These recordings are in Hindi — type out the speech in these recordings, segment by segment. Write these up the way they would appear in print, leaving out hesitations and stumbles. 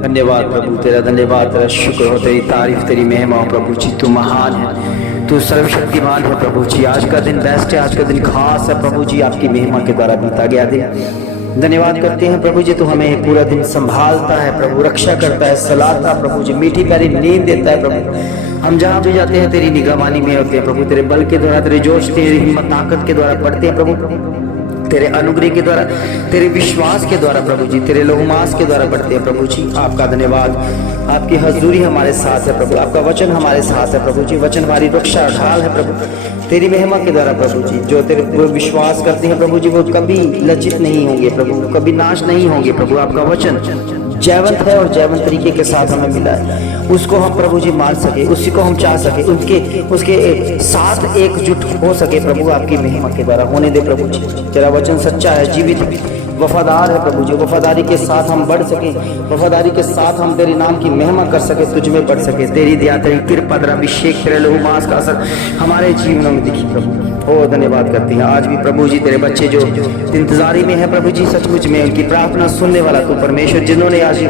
धन्यवाद प्रभु, तेरा धन्यवाद, तेरा शुक्र हो, तेरी तारीफ, तेरी महिमा हो प्रभु जी। तू महान है, तू सर्वशक्तिमान है प्रभु जी। आज का दिन बेस्ट है, आज का दिन खास है प्रभु जी, आपकी महिमा के द्वारा बीता गया दिन। धन्यवाद करते हैं प्रभु जी, तू हमें पूरा दिन संभालता है प्रभु, रक्षा करता है, सलाहता प्रभु जी, मीठी प्यारी नींद देता है प्रभु। हम जहाँ भी जाते हैं तेरी निगरानी में होते हैं प्रभु, तेरे बल के द्वारा, तेरे जोश, तेरी हिम्मत ताकत के द्वारा पढ़ते हैं प्रभु, तेरे अनुग्रह के द्वारा, तेरे विश्वास के द्वारा प्रभु जी, तेरे लहूमास के द्वारा बढ़ते हैं प्रभु जी। आपका धन्यवाद, आपकी हजूरी हमारे साथ है प्रभु, आपका वचन हमारे साथ है प्रभु जी। वचन हमारी रक्षा ढाल है प्रभु, तेरी महिमा के द्वारा प्रभु जी। जो तेरे विश्वास करते हैं प्रभु जी, वो कभी लज्जित नहीं होंगे प्रभु, कभी नाश नहीं होंगे प्रभु। आपका वचन जैवंत है और जैवंत तरीके के साथ हमें मिला है, उसको हम प्रभु जी मान सके, उसी को हम चाह सके, उसके साथ एकजुट हो सके प्रभु, आपकी महिमा के द्वारा होने दे प्रभु जी। तेरा वचन सच्चा है, जीवित वफादार है प्रभु जी। वफादारी के साथ हम बढ़ सके, वफादारी के साथ हम तेरे नाम की महिमा कर सके, तुझ में बढ़ सके। तेरी दया, तेरी कृपा, तेरा अभिषेक, तेरे लहूमास का असर हमारे जीवनों में दिखी प्रभु। ओ धन्यवाद करते हैं आज भी प्रभु जी, तेरे बच्चे जो इंतजारी में है प्रभु जी, सचमुच में उनकी प्रार्थना सुनने वाला तू परमेश्वर। जिन्होंने आज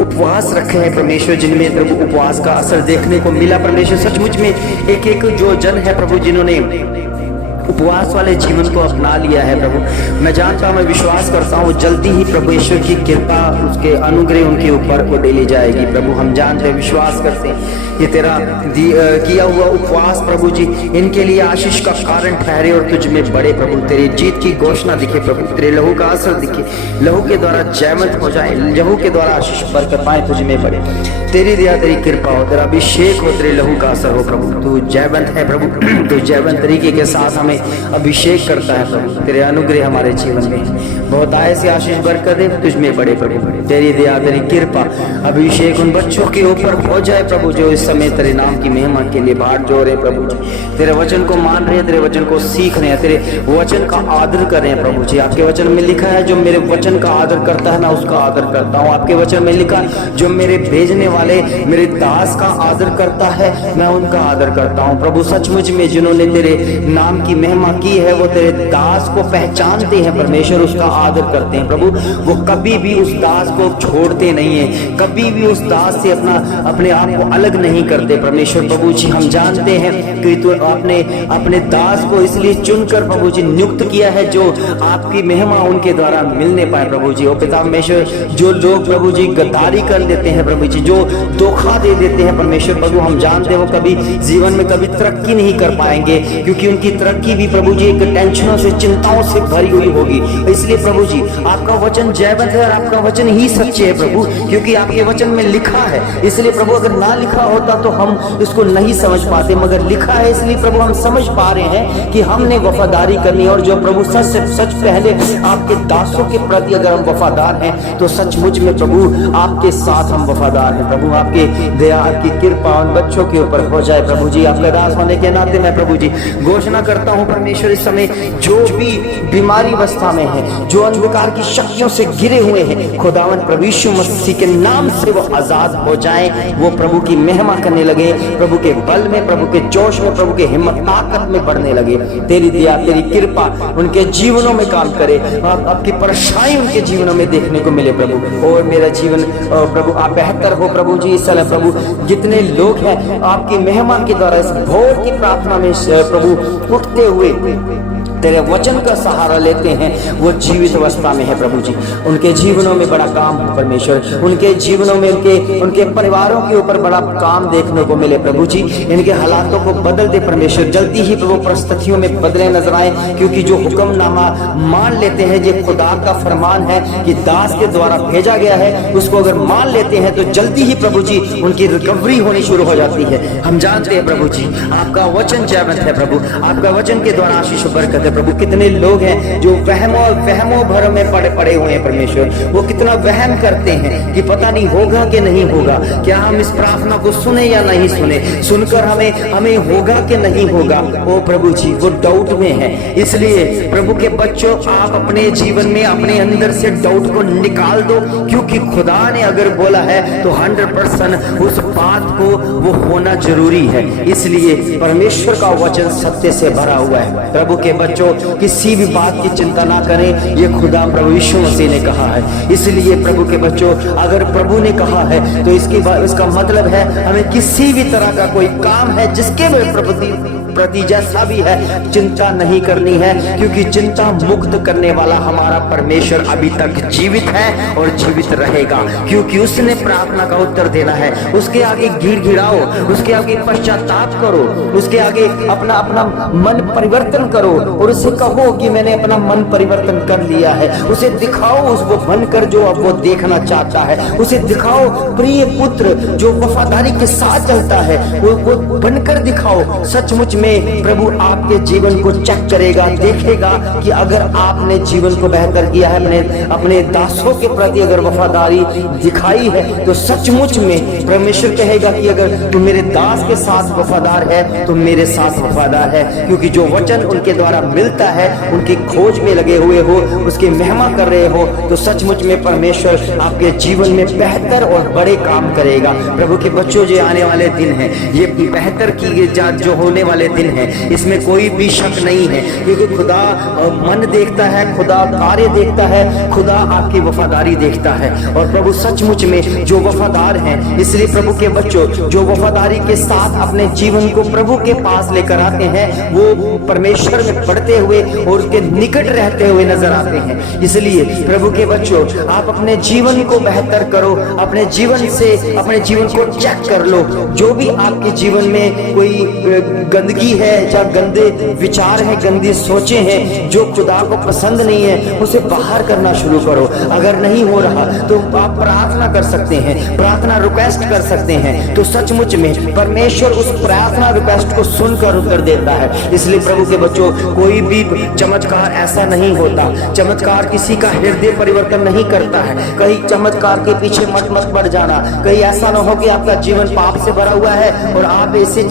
उपवास रखे हैं परमेश्वर, जिनमें प्रभु उपवास का असर देखने को मिला परमेश्वर, सचमुच में एक एक जो जन है प्रभु, जिन्होंने उपवास वाले जीवन को अपना लिया है प्रभु, मैं जानता हूँ, मैं विश्वास करता हूँ जल्दी ही प्रभु ईश्वर की कृपा, उसके अनुग्रह उनके ऊपर को डेली जाएगी प्रभु। हम जानते हैं, विश्वास करते हैं, ये तेरा किया हुआ उपवास प्रभु जी इनके लिए आशीष का कारण ठहरे और तुझ में बड़े प्रभु। तेरी जीत की घोषणा दिखे प्रभु, तेरे लहू का असर दिखे, लहू के द्वारा जयवंत हो जाए, लहू के द्वारा आशीष बरकत पाए, तुझ में बड़े। तेरी दया, तेरी कृपा हो, तेरा अभिषेक हो, तेरे लहू का असर हो प्रभु। तू जयवंत है प्रभु, तू जयवंत तरीके के साथ हमें अभिषेक करता है प्रभु। तेरे अनुग्रह हमारे जीवन में बहुत आय से आशीष बरकत दे, तुझ में बड़े प्रभु। तेरी दया, तेरी कृपा, अभिषेक उन बच्चों के ऊपर हो जाए प्रभु, जो इस समय तेरे नाम की महिमा के लिए बाट जोड़ रहे प्रभु जी, तेरे वचन को मान रहे हैं, तेरे वचन को सीख रहे हैं, तेरे वचन का आदर कर रहे हैं प्रभु जी। आपके वचन में लिखा है, जो मेरे वचन का आदर करता है, मैं उसका आदर करता हूँ। आपके वचन में लिखा, जो मेरे भेजने वाले मेरे दास का आदर करता है, मैं उनका आदर करता हूँ प्रभु। सचमुच में जिन्होंने तेरे नाम की महिमा की है, वो तेरे दास को पहचानते हैं परमेश्वर, उसका आदर करते हैं प्रभु। वो कभी भी उस दास को छोड़ते नहीं है, कभी भी उस दास से अपने आप को अलग नहीं करते परमेश्वर प्रभु जी। हम जानते हैं कि तू अपने दास को इसलिए चुनकर प्रभु जी नियुक्त किया है, जो आपकी महिमा उनके द्वारा मिलने पाए प्रभु जी। ओ पिता परमेश्वर, जो लोग प्रभु जी गद्दारी कर देते हैं प्रभु जी, जो धोखा दे देते हैं परमेश्वर प्रभु, हम जानते हैं वो कभी जीवन में कभी तरक्की नहीं कर पाएंगे, क्योंकि उनकी तरक्की भी प्रभु जी एक टेंशनों से, चिंताओं से भरी हुई होगी। इसलिए प्रभु जी, आपका वचन जयवंत है और आपका वचन ही सच्चे है प्रभु, क्योंकि आपके वचन में लिखा है। इसलिए प्रभु, अगर ना लिखा होता तो हम इसको नहीं समझ पाते, मगर लिखा है इसलिए प्रभु हम समझ पा रहे हैं कि हमने वफादारी करनी है। और जो प्रभु सच से सच पहले आपके दासों के प्रति अगर हम वफादार हैं, तो सचमुच में प्रभु आपके साथ हम वफादार हैं प्रभु। आपके दया, आपकी कृपा उन बच्चों के ऊपर हो जाए प्रभु जी। आपका दास होने के नाते मैं प्रभु जी घोषणा करता हूँ परमेश्वर, इस समय जो भी बीमारी अवस्था में है, जो अंधकार की शक्तियों से घिरे हुए हैं, खुदावन प्रभु यीशु मसीह के नाम से वो आजाद हो जाएं, वो प्रभु की महिमा करने लगे, प्रभु के बल में, प्रभु के जोश में, प्रभु के हिम्मत ताकत में बढ़ने लगे। तेरी दया, तेरी कृपा उनके जीवनों में काम करे, आपकी परछाई उनके जीवनों में देखने को मिले प्रभु। और मेरा जीवन प्रभु आप बेहतर हो प्रभु जी। इस समय प्रभु जितने लोग हैं आपकी महिमा के द्वारा इस भोर की प्रार्थना में प्रभु उठते हुए तेरे वचन का सहारा लेते हैं, वो जीवित अवस्था में है प्रभु जी। उनके जीवनों में बड़ा काम हो परमेश्वर, उनके जीवनों में उनके परिवारों के ऊपर बड़ा काम देखने को मिले प्रभु जी। इनके हालातों को बदल दे परमेश्वर, जल्दी ही प्रभु परिस्थितियों में बदले नजर आए, क्योंकि जो हुक्मनामा मान लेते हैं, ये खुदा का फरमान है कि दास के द्वारा भेजा गया है, उसको अगर मान लेते हैं तो जल्दी ही प्रभु जी उनकी रिकवरी होनी शुरू हो जाती है। हम जानते हैं प्रभु जी, आपका वचन जयवंत है प्रभु, आपका वचन के द्वारा आशीष बरकत है प्रभु। कितने लोग हैं जो वहमों भर में पड़े हुए हैं परमेश्वर, वो कितना वहम करते हैं कि पता नहीं होगा कि नहीं होगा, क्या हम इस प्रार्थना को सुने या नहीं सुने, सुनकर हमें होगा कि नहीं होगा। ओ प्रभु जी, वो डाउट में है। इसलिए प्रभु के बच्चों, आप अपने जीवन में अपने अंदर से डाउट को निकाल दो, क्योंकि खुदा ने अगर बोला है तो 100% उस बात को वो होना जरूरी है। इसलिए परमेश्वर का वचन सत्य से भरा हुआ है। प्रभु के बच्चों, बच्चों किसी भी बात की चिंता ना करें, ये खुदा प्रभु यीशु मसीह ने कहा है। इसलिए प्रभु के बच्चों, अगर प्रभु ने कहा है तो इसका मतलब है हमें किसी भी तरह का कोई काम है जिसके प्रति जैसा भी है चिंता नहीं करनी है, क्योंकि चिंता मुक्त करने वाला हमारा परमेश्वर अभी तक जीवित है और जीवित रहेगा, क्योंकि उसने प्रार्थना का उत्तर देना है। उसके आगे गिड़गिड़ाओ, उसके आगे पश्चाताप करो, उसके आगे अपना अपना मन परिवर्तन करो और उससे कहो कि मैंने अपना मन परिवर्तन कर लिया है। उसे दिखाओ उसको बनकर जो अब वो देखना चाहता है। उसे दिखाओ प्रिय पुत्र जो वफादारी के साथ चलता है, वो बनकर दिखाओ। सचमुच में प्रभु आपके जीवन को चेक करेगा, देखेगा कि अगर आपने जीवन को बेहतर किया है, अपने दासों के प्रति अगर वफादारी दिखाई है, तो सचमुच में परमेश्वर कहेगा कि अगर तुम मेरे दास के साथ वफादार है तो मेरे साथ वफादार है, क्योंकि जो वचन उनके द्वारा मिलता है, उनकी खोज में लगे हुए हो, उसकी महिमा कर रहे हो, तो सचमुच में परमेश्वर आपके जीवन में बेहतर और बड़े काम करेगा। प्रभु के बच्चों, जो आने वाले दिन हैं, ये बेहतर की जो होने वाले दिन है, इसमें कोई भी शक नहीं है, क्योंकि खुदा मन देखता है, खुदा कार्य देखता है, खुदा आपकी वफादारी देखता है। और प्रभु सचमुच में जो वफादार हैं, इसलिए प्रभु के बच्चों जो वफादारी के साथ अपने जीवन को प्रभु के पास लेकर आते हैं, वो परमेश्वर में पढ़ते हुए और उसके निकट रहते हुए नजर आते हैं। इसलिए प्रभु के बच्चों, आप अपने जीवन को बेहतर करो, अपने जीवन से अपने जीवन को चेक कर लो। जो भी आपके जीवन में कोई गंदगी है या गंदे विचार है, गंदी सोचें हैं जो खुदा को पसंद नहीं है, उसे बाहर करना शुरू करो। अगर नहीं हो रहा तो आप प्रार्थना कर सकते हैं, प्रार्थना रिक्वेस्ट कर सकते हैं, तो सचमुच में परमेश्वर उस प्रार्थना रिक्वेस्ट को सुनकर उत्तर देता है। इसलिए प्रभु के बच्चों, कोई भी चमत्कार ऐसा नहीं होता, चमत्कार किसी का हृदय परिवर्तन नहीं करता है। कहीं चमत्कार के पीछे मत पड़ जाना, कहीं ऐसा ना हो कि आपका जीवन पाप से भरा हुआ है और आप ऐसी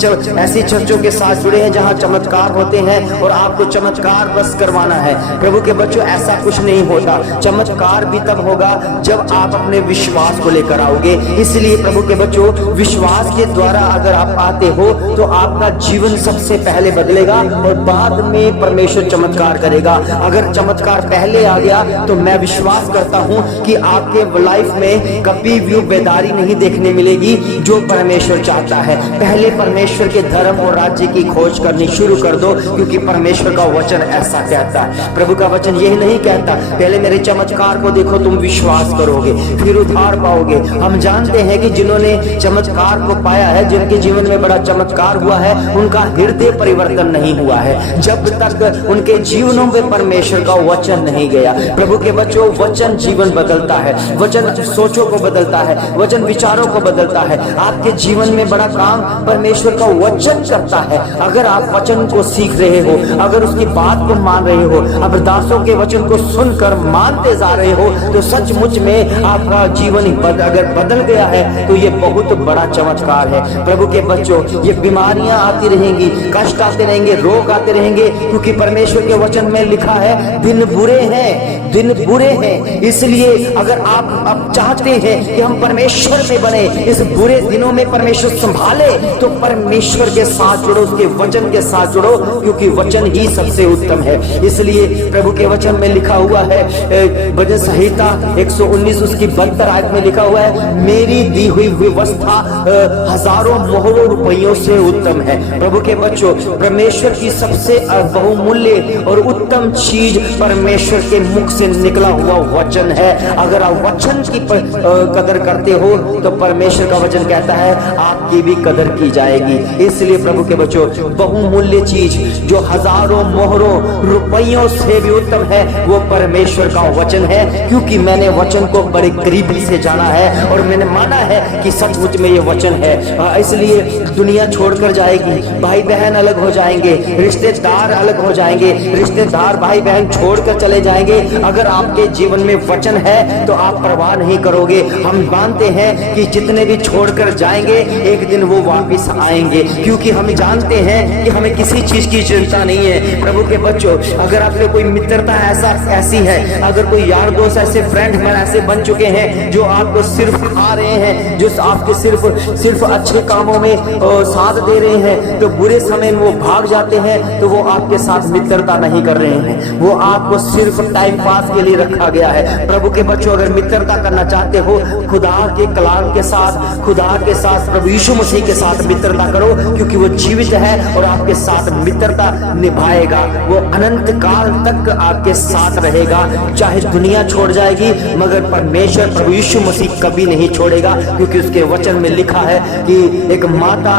चर्चों के साथ जुड़े हैं जहां चमत्कार होते हैं और आपको चमत्कार बस करवाना है। प्रभु के बच्चों, ऐसा कुछ नहीं होता। चमत्कार भी तब होगा जब आप अपने विश्वास को लेकर आओगे। इसलिए प्रभु के बच्चों, विश्वास के द्वारा अगर आप आते हो तो आपका जीवन सबसे पहले बदलेगा और बाद में परमेश्वर चमत्कार करेगा। अगर चमत्कार पहले आ गया तो मैं विश्वास करता हूं कि आपके लाइफ में कभी भी बेदारी नहीं देखने मिलेगी, जो परमेश्वर चाहता है। पहले परमेश्वर के धर्म और राज्य की खोज करनी शुरू कर दो, क्योंकि परमेश्वर का वचन ऐसा कहता है। प्रभु का वचन यही नहीं कहता पहले मेरे चमत्कार को देखो, तुम विश्वास करोगे फिर उद्धार पाओगे। हम जानते हैं कि जिन्होंने चमत्कार को पाया है, जिनके जीवन में बड़ा चमत्कार हुआ है, उनका हृदय परिवर्तन नहीं हुआ है जब तक उनके जीवनों में परमेश्वर का वचन नहीं गया। प्रभु के बच्चों, वचन जीवन बदलता है, वचन सोचों को बदलता है, वचन विचारों को बदलता है। आपके जीवन में बड़ा काम परमेश्वर का वचन करता है। अगर आप वचन को सीख रहे हो, अगर उसकी बात को मान रहे हो, अगर दासों के वचन को सुनकर मानते जा रहे हो, तो सचमुच में आपका जीवन अगर बदल गया है तो ये बहुत बड़ा चमत्कार है। प्रभु के बच्चों, ये बीमारियां आती रहेंगी, कष्ट आते रहेंगे, रोग आते रहेंगे, क्योंकि परमेश्वर के वचन में लिखा है दिन बुरे हैं, दिन बुरे हैं। इसलिए अगर आप चाहते हैं कि हम परमेश्वर में बने, इस बुरे दिनों में परमेश्वर संभाले, तो परमेश्वर के साथ जुड़ो, उसके वचन के साथ जुड़ो, क्योंकि वचन ही सबसे उत्तम है। इसलिए प्रभु के वचन में लिखा हुआ है, भजन संहिता 119 उसकी 72 आयत में लिखा हुआ है, मेरी दी हुई व्यवस्था हजारों मोहरों रुपयों से उत्तम है। प्रभु के बच्चों, परमेश्वर की सबसे बहुमूल्य और उत्तम चीज परमेश्वर के मुख से निकला हुआ वचन है। अगर आप वचन की कदर करते हो तो परमेश्वर का वचन कहता है आपकी भी कदर की जाएगी। इसलिए प्रभु के बच्चों, बहुमूल्य चीज जो हजारों मोहरों रुपयों से भी उत्तम है, वो परमेश्वर का वचन है, क्योंकि मैंने वचन को बड़े करीबी से जाना है और मैंने माना है कि सचमुच में ये वचन है। इसलिए दुनिया छोड़कर जाएगी, भाई बहन अलग हो जाएंगे, रिश्तेदार अलग हो जाएंगे, रिश्तेदार भाई बहन छोड़कर चले जाएंगे। अगर आपके जीवन में वचन है तो आप परवाह नहीं करोगे। हम मानते हैं कि जितने भी छोड़कर जाएंगे एक दिन वो वापस आएंगे, क्योंकि हम जानते हैं कि हमें किसी चीज की चिंता नहीं है। प्रभु के बच्चों, अगर आपके कोई मित्रता ऐसी है, अगर कोई यार दोस्त ऐसे फ्रेंड हमारे ऐसे बन चुके हैं जो आपको सिर्फ खा रहे हैं, जो आपके सिर्फ अच्छे कामों में साथ दे रहे हैं, तो बुरे समय में वो भाग जाते हैं, तो वो आपके साथ मित्रता नहीं कर रहे हैं, वो आपको सिर्फ टाइम पास के लिए रखा गया है। प्रभु के बच्चों, अगर मित्रता करना चाहते हो, खुदा के कलाम के साथ, खुदा के साथ, प्रभु यीशु मसीह के साथ मित्रता करो, क्योंकि वो जीवित है और आपके साथ मित्रता निभाएगा। वो अनंत काल तक आपके साथ रहेगा। चाहे दुनिया छोड़ जाएगी, मगर परमेश्वर प्रभु यीशु मसीह कभी नहीं छोड़ेगा, क्योंकि उसके वचन में लिखा है कि एक माता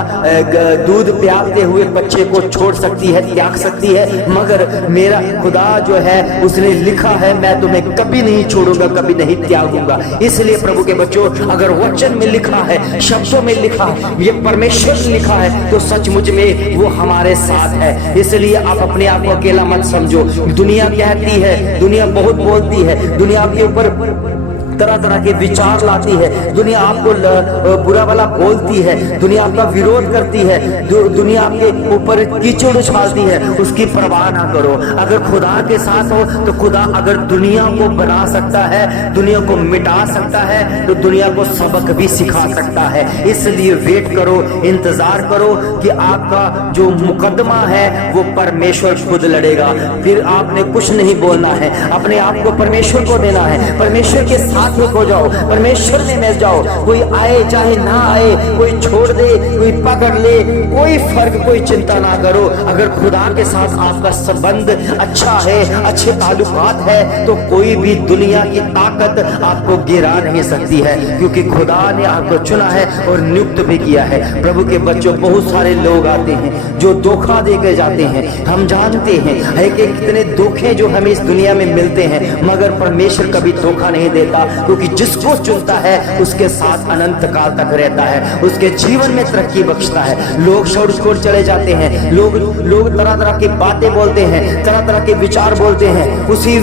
दूध प्यालते हुए बच्चे को छोड़ सकती है, त्याग सकती है, मगर मेरा खुदा जो है उसने लिखा है, मैं तुम्हें कभी नहीं छोड़ूंगा, कभी नहीं त्यागूंगा। इसलिए प्रभु के बच्चों, अगर वचन में लिखा है, शब्दों में लिखा है, ये परमेश्वर ने लिखा है, तो सचमुच में वो हमारे साथ है। इसलिए आप अपने आप को अकेला मत समझो। दुनिया कहती है, दुनिया बहुत बोलती है, दुनिया आपके ऊपर तरह तरह के विचार लाती है, दुनिया आपको बुरा भला बोलती है, दुनिया आपका विरोध करती है, दुनिया आपके ऊपर कीचड़ उछालती है। उसकी परवाह ना करो। अगर खुदा के साथ हो तो खुदा अगर दुनिया को बना सकता है, दुनिया को मिटा सकता है, तो दुनिया को सबक भी सिखा सकता है। इसलिए वेट करो, इंतजार करो कि आपका जो मुकदमा है वो परमेश्वर खुद लड़ेगा। फिर आपने कुछ नहीं बोलना है, अपने आप को परमेश्वर को देना है, परमेश्वर के साथ हो जाओ, परमेश्वर में मिल जाओ। कोई आए चाहे ना आए, कोई छोड़ दे, कोई पकड़ ले, कोई फर्क, कोई चिंता ना करो। अगर खुदा के साथ आपका संबंध अच्छा है, अच्छे ताल्लुकात है, तो कोई भी दुनिया की ताकत आपको गिरा नहीं सकती है, क्योंकि खुदा ने आपको चुना है और नियुक्त भी किया है। प्रभु के बच्चों, बहुत सारे लोग आते हैं जो धोखा दे के जाते हैं। हम जानते हैं कि कितने धोखे जो हमें इस दुनिया में मिलते हैं, मगर परमेश्वर कभी धोखा नहीं देता, क्योंकि जिसको चुनता है उसके साथ अनंत काल तक रहता है, उसके जीवन में तरक्की बख्शता है। लोग छोड़ चले जाते हैं, लोग तरह तरह की बातें बोलते हैं, तरह तरह के विचार बोलते हैं, उसी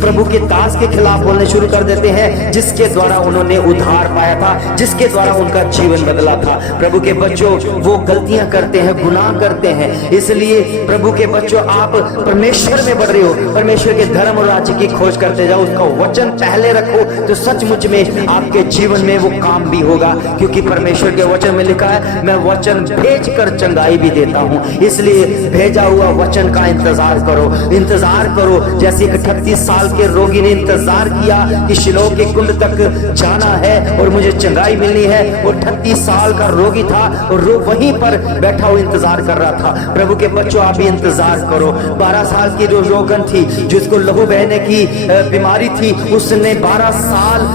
प्रभु के दास के खिलाफ बोलने शुरू कर देते हैं, जिसके द्वारा उन्होंने उद्धार पाया था, जिसके द्वारा उनका जीवन बदला था। प्रभु के बच्चों, वो गलतियां करते हैं, गुनाह करते हैं। इसलिए प्रभु के बच्चों, आप परमेश्वर में बढ़ रहे हो, परमेश्वर के धर्म और राज्य की खोज करते जाओ, उसका वचन पहले रखो, तो सचमुच में आपके जीवन में वो काम भी होगा, क्योंकि परमेश्वर के वचन में लिखा है, मैं वचन भेज कर चंगाई भी देता हूँ। इसलिए भेजा हुआ वचन का इंतजार करो। जैसे 38 साल के रोगी ने इंतजार किया कि शिलोह के कुंड तक जाना है और मुझे चंगाई मिलनी है, वो 38 साल का रोगी था और वहीं पर बैठा हुआ इंतजार कर रहा था। प्रभु के बच्चों, आप भी इंतजार करो। 12 साल की जो रोगन थी, जिसको लहू बहने की बीमारी थी, उसने 12 साल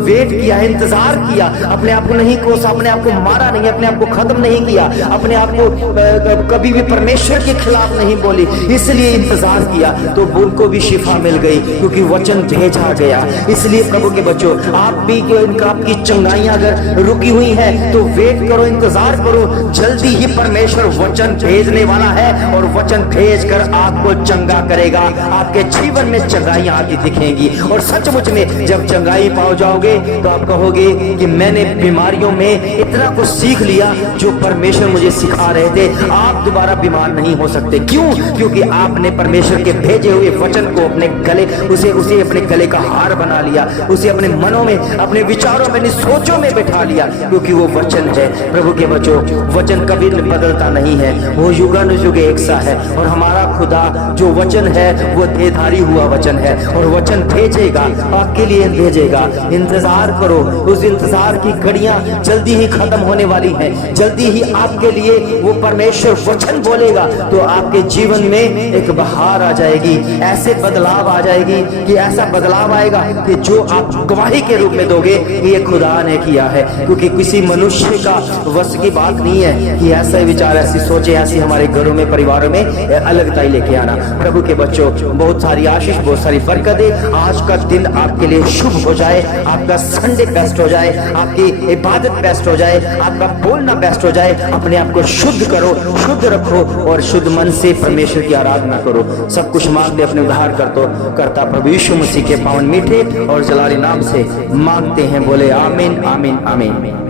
वेट किया, इंतजार किया, अपने आप को नहीं कोसा, अपने आप को मारा नहीं, अपने आप को खत्म नहीं किया, अपने आप को कभी भी परमेश्वर के खिलाफ नहीं बोली, इसलिए इंतजार किया, तो उनको भी शिफा मिल गई, क्योंकि वचन भेजा गया। इसलिए प्रभु के बच्चों, आप भी आपकी चंगाइयां अगर रुकी हुई हैं, तो वेट करो, इंतजार करो, जल्दी ही परमेश्वर वचन भेजने वाला है और वचन भेजकर आपको चंगा करेगा। आपके जीवन में चंगाइयां आती दिखेंगी और सचमुच में जब चंगाई पाओ जाओगे तो आप कहोगे कि मैंने बीमारियों में इतना कुछ सीख लिया जो परमेश्वर मुझे सिखा रहे थे। आप दोबारा बीमार नहीं हो सकते। क्यों? क्योंकि आपने परमेश्वर के भेजे हुए वचन को अपने गले, उसे अपने गले का हार बना लिया, उसे अपने मनों में, अपने विचारों में, सोचों में बैठा लिया, क्योंकि वो वचन है। प्रभु के बच्चों, वचन कभी बदलता नहीं है, वो युगानुयुग एक सा है। और हमारा खुदा जो वचन है वो देहधारी हुआ वचन है और वचन भेजेगा, आपके लिए भेजेगा। इंतजार करो, उस इंतजार की घड़ियां जल्दी ही खत्म होने वाली हैं। जल्दी ही आपके लिए वो परमेश्वर वचन बोलेगा, तो आपके जीवन में एक बहार आ जाएगी, ऐसे बदलाव आ जाएगी कि ऐसा बदलाव आएगा कि जो आप गवाही के रूप में दोगे कि ये खुदा ने किया है। क्योंकि किसी मनुष्य का वश की बात नहीं है कि ऐसा विचार, ऐसी सोचे, ऐसी हमारे घरों में, परिवारों में अलगताई लेके आना। प्रभु के बच्चों, बहुत सारी आशीष, बहुत सारी बरकतें। आज का दिन आपके लिए शुभ हो जाए, आपका संडे बेस्ट हो जाए, आपकी इबादत बेस्ट हो जाए, आपका बोलना बेस्ट हो जाए। अपने आप को शुद्ध करो, शुद्ध रखो और शुद्ध मन से परमेश्वर की आराधना करो। सब कुछ मांगते अपने उद्धार करता प्रभु यीशु मसीह के पावन मीठे और जलाली नाम से मांगते हैं। बोले आमीन, आमीन, आमीन।